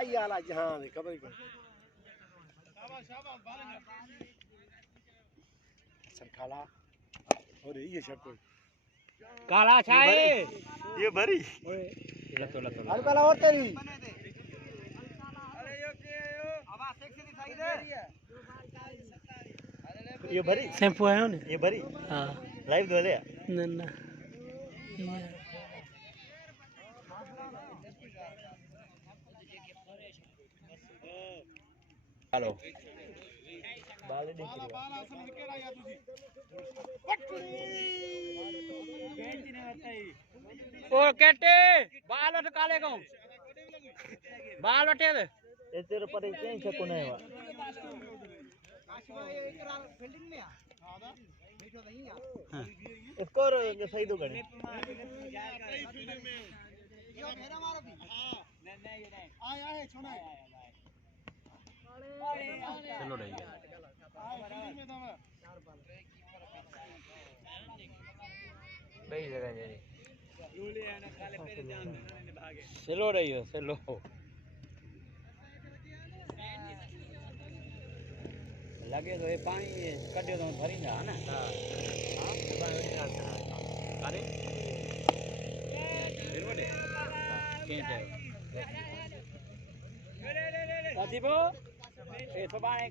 आई आला जहां दे खबर को शाबाश शाबाश बालेंगे सरखाला और ये शर्ट काला छाए ये भरी ओए लतो लतो हल्का और तेरी अरे यो के यो आवाज सेक्सी दिखाई दे ये भरी शैम्पू आयो ने ये भरी हां लाइव धोले ना ना हेलो बाला बाला असम केड़ा या तुजी ओ केटे बाल उठ काले को बाल उठे दे ए तेरे पर कहीं छको नहीं हुआ काशीबा एकरा फील्डिंग में हां दा बैठो नहीं हां स्कोर सही दो गणे यो मेरा मारो भी हां नहीं ये नहीं आया है छोड़ा चलो रही भाई जगह जा लूले है ना काले पेरे जान ने भागे चलो रही हो चलो लगे तो ये पानी कड्यो तो भरी ना है ना हां अरे फिर बड़े केंटे अजीबो ए तो बाए